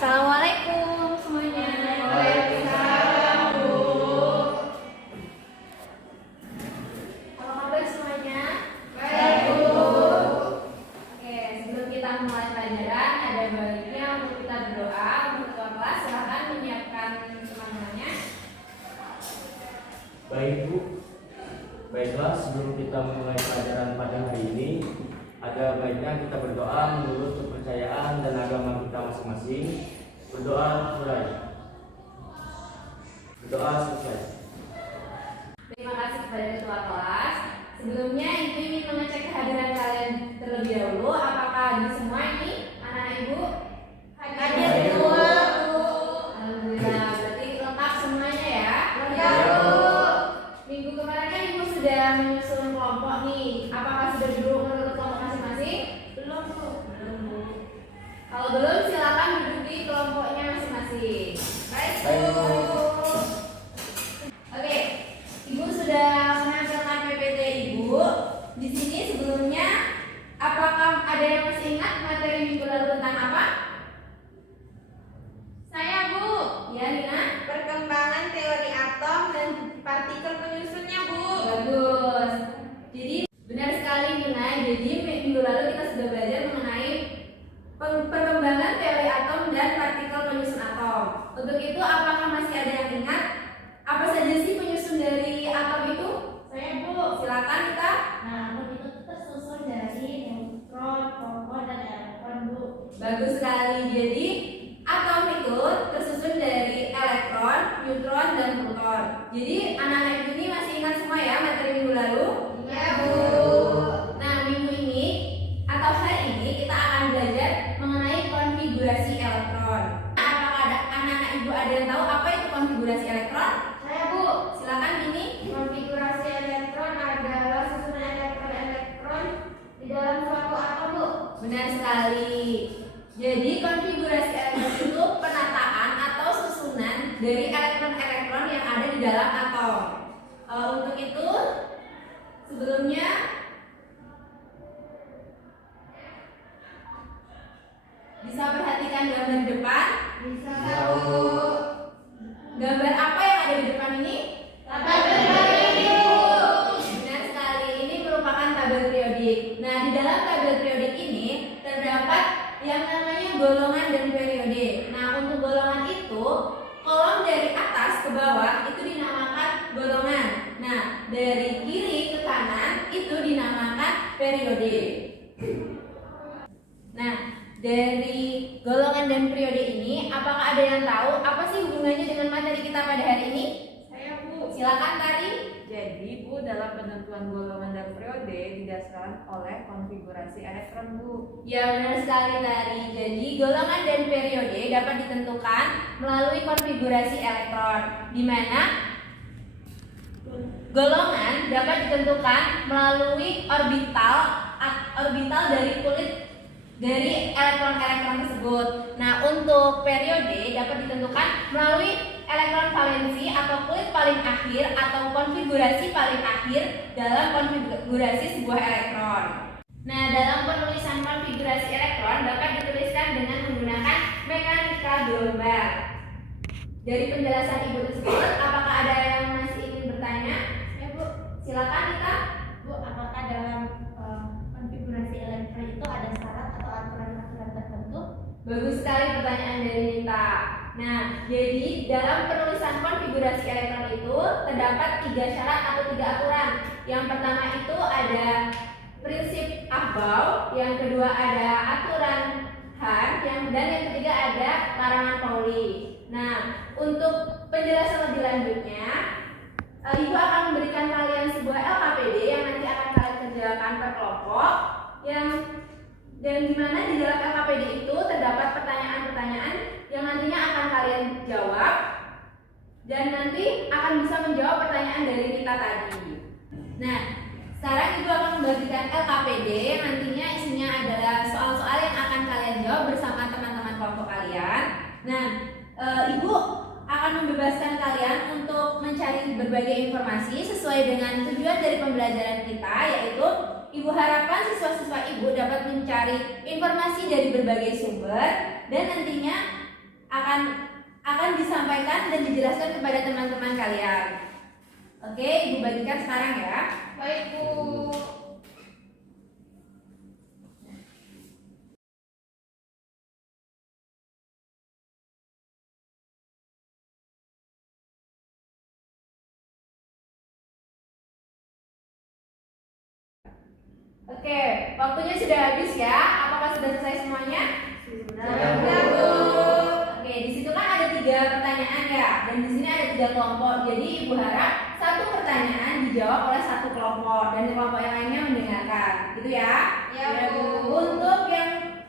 Assalamualaikum semuanya. Waalaikumsalam, Bu. Apa kabar semuanya? Baik, Bu. Oke, sebelum kita mulai pelajaran, ada baiknya untuk kita berdoa. Untuk ketua kelas, silakan menyiapkan teman-temannya. Baik, Bu. Baiklah, sebelum kita memulai pelajaran pada hari ini, ada baiknya kita berdoa menurut kepercayaan dan agama kita masing-masing. Berdoa mulai. Berdoa selesai. Terima kasih kepada ketua kelas. Sebelumnya, Ibu ingin mengecek kehadiran kalian terlebih dahulu. Apakah di semua ini anak-anak Ibu hadir? Bu. Alhamdulillah, berarti lengkap semuanya ya. Ya, Bu. Minggu kemarin kan Ibu sudah menyusun kelompok nih. Apakah sudah duduk menurut kelompok masing-masing? Belum, Bu. Belum, Bu. Kalau belum, silakan duduk di kelompoknya masing-masing. Baik, Bu. Oke, Ibu sudah menampilkan PPT Ibu. Di sini sebelumnya, apakah ada yang masih ingat materi minggu lalu tentang apa? Saya, Bu. Ya, Nina? Perkembangan teori atom dan partikel penyusunnya, Bu. Bagus. Jadi benar sekali Nina. Jadi minggu lalu kita sudah belajar mengenai perkembangan teori atom dan partikel penyusun atom. Untuk itu apakah masih ada yang ingat apa saja sih penyusun dari atom itu? Saya, Bu. Silakan kita. Nah, atom itu tersusun dari neutron, proton, dan elektron, Bu. Bagus sekali. Jadi atom itu tersusun dari elektron, neutron, dan proton. Jadi anak-anak Ibu ini masih ingat semua ya materi minggu lalu? Ya, Bu. Nah, minggu ini atau hari ini kita akan belajar mengenai konfigurasi elektron. Apakah ada anak-anak Ibu ada yang tahu apa itu konfigurasi elektron? Saya, Bu. Silakan ini. Konfigurasi elektron adalah susunan elektron-elektron di dalam suatu atom, Bu. Benar sekali. Jadi konfigurasi elektron itu penataan atau susunan dari elektron-elektron yang ada di dalam atom. Untuk itu sebelumnya bisa perhatikan gambar di depan. Bisa, Bu. Gambar apa yang ada di depan ini? Tabel periodik, Bu. Benar sekali, ini merupakan tabel periodik. Nah, di dalam tabel periodik ini terdapat yang namanya golongan dan periode. Nah, untuk golongan itu, kolom dari atas ke bawah itu dinamakan golongan. Nah, dari kiri ke kanan itu dinamakan periode. Nah, dari golongan dan periode ini, apakah ada yang tahu apa sih hubungannya dengan materi kita pada hari ini? Saya, Bu. Silakan Tari. Jadi, Bu, dalam penentuan golongan dan periode didasarkan oleh konfigurasi elektron, Bu. Ya, benar sekali Tari. Jadi golongan dan periode dapat ditentukan melalui konfigurasi elektron, di mana golongan dapat ditentukan melalui orbital dari kulit dari elektron-elektron tersebut. Nah, untuk periode dapat ditentukan melalui elektron valensi atau kulit paling akhir atau konfigurasi paling akhir dalam konfigurasi sebuah elektron. Nah, dalam penulisan konfigurasi elektron dapat dituliskan dengan menggunakan mekanika gelombang. Dari penjelasan Ibu tersebut, apakah ada yang masih ingin bertanya? Ya, Bu. Silakan kita. Bu, apakah dalam konfigurasi elektron itu ada syarat atau aturan-aturan tertentu? Bagus sekali pertanyaan dari Nita. Nah, jadi dalam penulisan konfigurasi elektron itu terdapat 3 syarat atau 3 aturan. Yang pertama itu ada prinsip Abau, yang kedua ada aturan Han, dan yang ketiga ada larangan Pauli. Nah, untuk penjelasan lebih lanjutnya, Ibu akan memberikan kalian sebuah LKPD yang nanti akan kalian kerjakan per kelompok, dan di mana di dalam LKPD itu terdapat pertanyaan-pertanyaan yang nantinya akan kalian jawab, dan nanti akan bisa menjawab pertanyaan dari kita tadi. Nah, sekarang Ibu akan membagikan LKPD yang nantinya isinya adalah soal-soal yang akan kalian jawab bersama teman-teman kelompok kalian. Nah, Ibu akan membebaskan kalian untuk mencari berbagai informasi sesuai dengan tujuan dari pembelajaran kita, yaitu Ibu harapkan siswa-siswa Ibu dapat mencari informasi dari berbagai sumber dan nantinya akan disampaikan dan dijelaskan kepada teman-teman kalian. Oke, Ibu bagikan sekarang ya. Baik, Bu. Oke, waktunya sudah habis ya. Apakah sudah selesai semuanya? Sudah, Bu. Oke, di situ kan ada 3 pertanyaan ya, dan di sini ada 3 kelompok. Jadi Ibu harap satu pertanyaan dijawab oleh satu kelompok dan kelompok yang lainnya mendengarkan, gitu ya? Ya, Bu. Untuk yang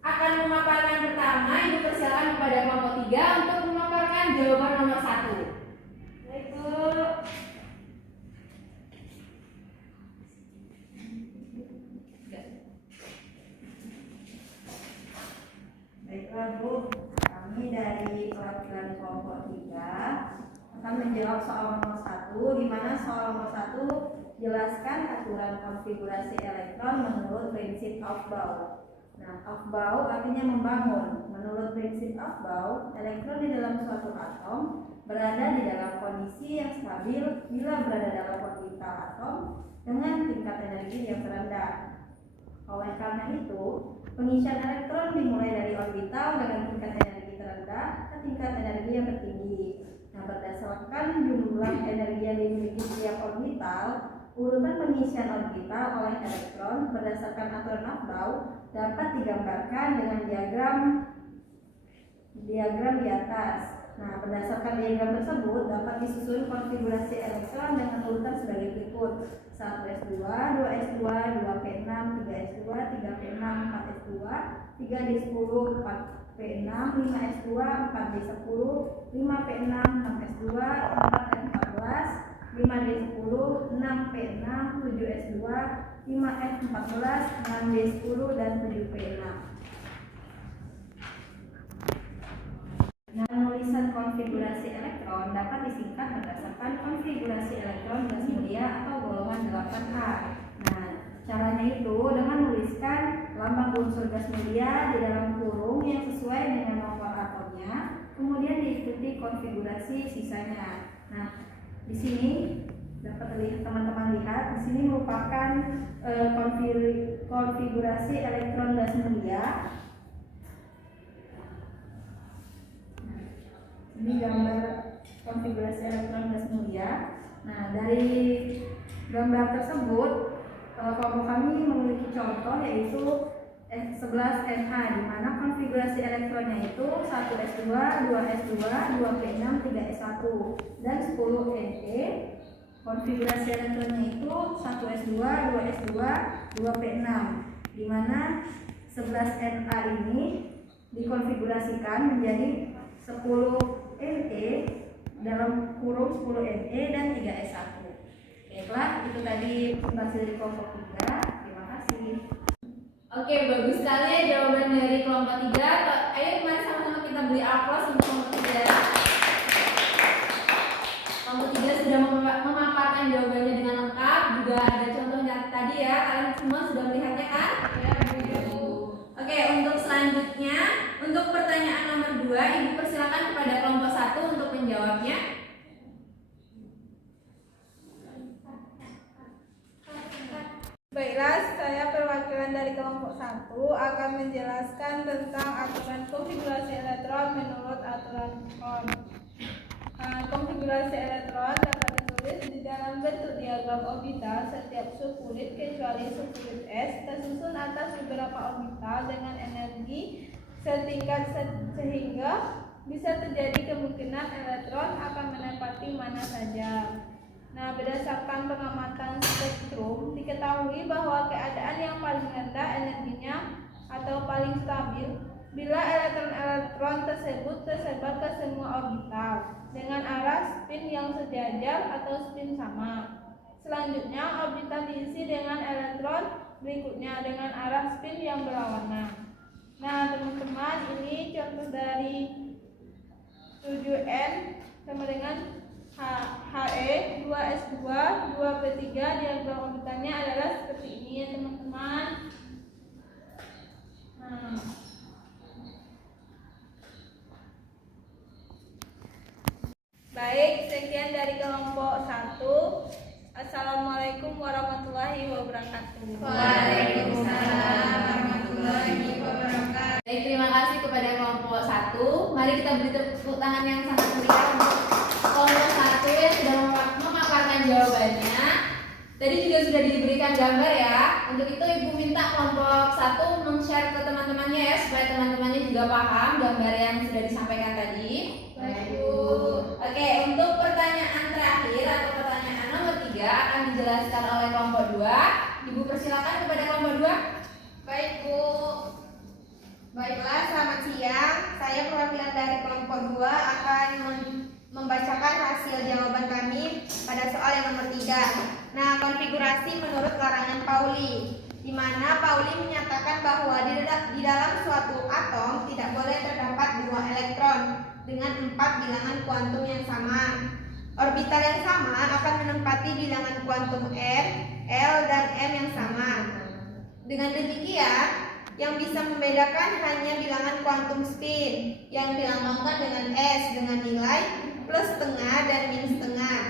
akan memaparkan pertama, Ibu persilakan kepada kelompok 3 untuk memaparkan jawaban nomor 1. Baik, Bu. Baiklah Bu, kami dari perwakilan kelompok 3 akan menjawab soal nomor 1, di mana soal nomor 1 jelaskan aturan konfigurasi elektron menurut prinsip Aufbau. Nah, Aufbau artinya membangun. Menurut prinsip Aufbau, elektron di dalam suatu atom berada di dalam kondisi yang stabil bila berada dalam orbital atom dengan tingkat energi yang terendah. Oleh karena itu, pengisian elektron dimulai dari orbital dengan tingkat energi terendah ke tingkat energi yang tertinggi. Nah, berdasarkan jumlah energi yang dimiliki setiap orbital, urutan pengisian orbital oleh elektron berdasarkan aturan Aufbau dapat digambarkan dengan diagram di atas. Nah, berdasarkan diagram tersebut dapat disusun konfigurasi elektron dengan urutan sebagai berikut: 1s2, 2s2, 2p6, 3s2, 3p6, 4s2, 3d10, 4p6, 5s2, 4d10, 5p6, 6s2, 4n14, 5d10, 6p6, 7s2, 5n14, 6d10, dan 7p6. Nah, penulisan konfigurasi elektron dapat disingkat berdasarkan konfigurasi elektron gas mulia atau golongan 8A. Nah, caranya itu dengan menuliskan lambang unsur gas mulia di dalam kurung yang sesuai dengan nomor atomnya, kemudian diikuti konfigurasi sisanya. Nah, di sini dapat teman-teman lihat, di sini merupakan konfigurasi elektron gas mulia. Ini gambar konfigurasi elektron gas mulia. Nah, dari gambar tersebut kelompok kami memiliki contoh yaitu 11Na, di mana konfigurasi elektronnya itu 1s2, 2s2, 2p6, 3s1, dan 10Ne. Konfigurasi elektronnya itu 1s2, 2s2, 2p6, di mana 11Na ini dikonfigurasikan menjadi 10Ne dalam kurung 10Ne dan 3s1. Baiklah, itu tadi presentasi dari kelompok 3. Terima kasih. Oke, bagus sekali ya jawaban dari kelompok 3. Ayo mari sama-sama kita beri aplaus untuk kelompok 3. Kelompok 3 sudah memaparkan jawabannya dengan lengkap. Juga ada contohnya tadi ya. Kalian semua sudah melihatnya kan? Ya, Bu. Oke, untuk selanjutnya, untuk pertanyaan nomor 2, Ibu persilakan kepada kelompok 1 untuk menjawabnya. Baiklah, saya perwakilan dari kelompok 1 akan menjelaskan tentang aturan konfigurasi elektron menurut aturan Ohm. Konfigurasi elektron dapat ditulis di dalam bentuk diagram orbital. Setiap subunit kecuali subunit S tersusun atas beberapa orbital dengan energi setingkat sehingga bisa terjadi kemungkinan elektron akan menempati mana saja. Nah, berdasarkan pengamatan spektrum, diketahui bahwa keadaan yang paling rendah energinya atau paling stabil bila elektron-elektron tersebut tersebar ke semua orbital dengan arah spin yang sejajar atau spin sama. Selanjutnya, orbital diisi dengan elektron berikutnya dengan arah spin yang berlawanan. Nah, teman-teman, ini contoh dari 7N sama dengan He, 2s2, 2p3, diagram orbitalnya adalah seperti ini ya teman-teman. Nah, Baik, sekian dari kelompok 1. Assalamualaikum warahmatullahi wabarakatuh. Waalaikumsalam warahmatullahi wabarakatuh. Baik, terima kasih kepada kelompok 1. Mari kita beri tepuk tangan yang sangat meriah untuk kelompok 1 yang sudah memaparkan jawabannya. Tadi juga sudah diberikan gambar ya. Untuk itu Ibu minta kelompok 1 men-share ke teman-temannya ya, supaya teman-temannya juga paham gambar yang sudah disampaikan tadi. Baik, Bu. Oke, untuk pertanyaan terakhir atau pertanyaan nomor 3 akan dijelaskan oleh kelompok 2. Ibu persilakan kepada kelompok 2. Baik, Bu. Baiklah, selamat siang. Saya perwakilan dari kelompok 2 akan membacakan hasil jawaban kami pada soal yang nomor 3. Nah, konfigurasi menurut larangan Pauli, di mana Pauli menyatakan bahwa di dalam suatu atom tidak boleh terdapat 2 elektron dengan 4 bilangan kuantum yang sama. Orbital yang sama akan menempati bilangan kuantum n, l, dan m yang sama. Dengan demikian, yang bisa membedakan hanya bilangan kuantum spin yang dilambangkan dengan S dengan nilai plus setengah dan minus setengah.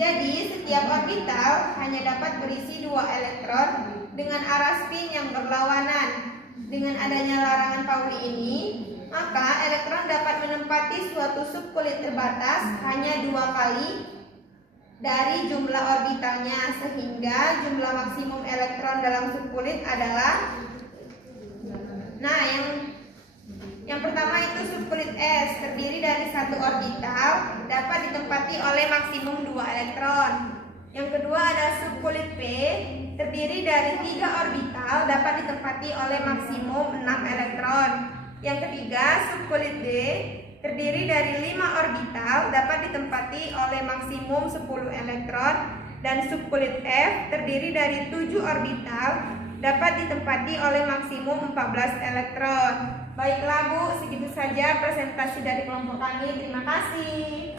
Jadi, setiap orbital hanya dapat berisi 2 elektron dengan arah spin yang berlawanan. Dengan adanya larangan Pauli ini, maka elektron dapat menempati suatu subkulit terbatas hanya 2 kali dari jumlah orbitalnya, sehingga jumlah maksimum elektron dalam subkulit adalah, nah, yang pertama itu subkulit S terdiri dari 1 orbital dapat ditempati oleh maksimum 2 elektron. Yang kedua ada subkulit P terdiri dari 3 orbital dapat ditempati oleh maksimum 6 elektron. Yang ketiga subkulit D terdiri dari 5 orbital dapat ditempati oleh maksimum 10 elektron. Dan subkulit F terdiri dari 7 orbital dapat ditempati oleh maksimum 14 elektron. Baiklah Bu, segitu saja presentasi dari kelompok kami. Terima kasih.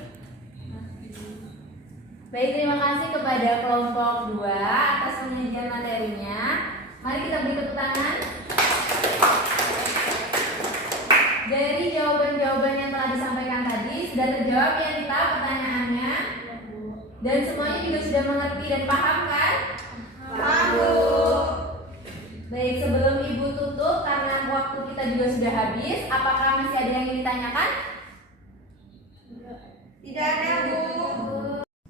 Baik, terima kasih kepada kelompok 2 atas penyajian materinya. Mari kita beri tepuk tangan. Dari jawaban-jawaban yang telah disampaikan tadi, sudah terjawab ya kita pertanyaannya? Dan semuanya juga sudah mengerti dan paham kan? Paham Bu. Baik, sebelum Ibu tutup karena waktu kita juga sudah habis, apakah masih ada yang ingin ditanyakan? Tidak ada Bu.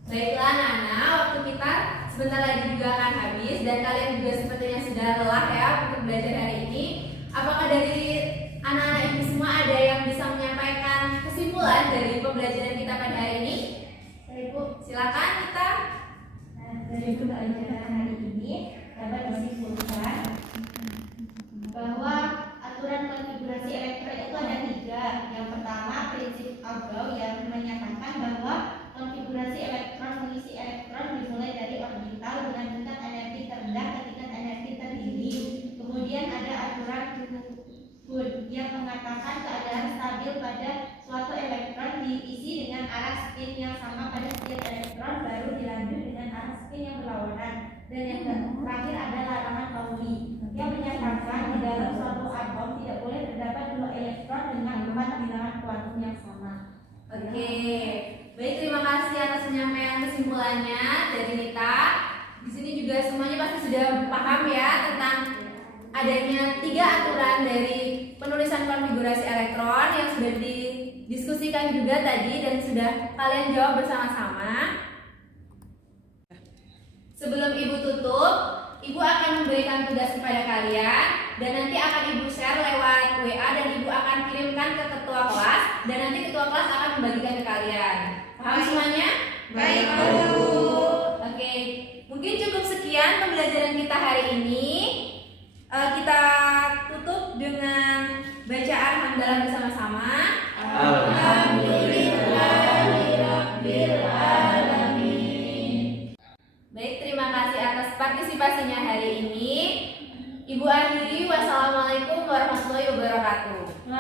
Baiklah Nana, waktu kita sebentar lagi juga akan habis dan kalian juga sepertinya sudah lelah ya untuk belajar hari ini. Apakah dari anak-anak ini semua ada yang bisa menyampaikan kesimpulan dari pembelajaran kita pada hari ini? Ibu, silakan kita. Dari pembelajaran hari ini dapat disimpulkan bahwa aturan konfigurasi elektron itu ada 3. Yang pertama prinsip Gauss yang menyatakan bahwa konfigurasi elektron mengisi elektron dimulai dari orbital dengan tingkat energi terendah ke tingkat energi tertinggi. Kemudian ada aturan Wood yang mengatakan keadaan stabil pada suatu elektron diisi dengan arah spin yang sama pada setiap elektron, baru dilanjut dengan arah spin yang berlawanan. Dan yang terakhir ada larangan Pauli yang menyatakan di dalam suatu atom tidak boleh terdapat 2 elektron dengan 4 bilangan kuantum yang sama. Oke, baik, terima kasih atas penyampaian kesimpulannya dari Nita. Di sini juga semuanya pasti sudah paham ya tentang adanya 3 aturan dari penulisan konfigurasi elektron yang sudah didiskusikan juga tadi dan sudah kalian jawab bersama-sama. Sebelum Ibu tutup, Ibu akan memberikan tugas kepada kalian dan nanti akan Ibu share lewat WA dan Ibu akan kirimkan ke ketua kelas dan nanti ketua kelas akan membagikan ke kalian. Paham semuanya? Baik Bu. Oke, mungkin cukup sekian pembelajaran kita hari ini. Kita tutup dengan bacaan hamdalah bersama-sama. Alhamdulillahirobbilalamin. Baik, terima kasih atas partisipasinya hari ini. Ibu akhiri, wassalamualaikum warahmatullahi wabarakatuh.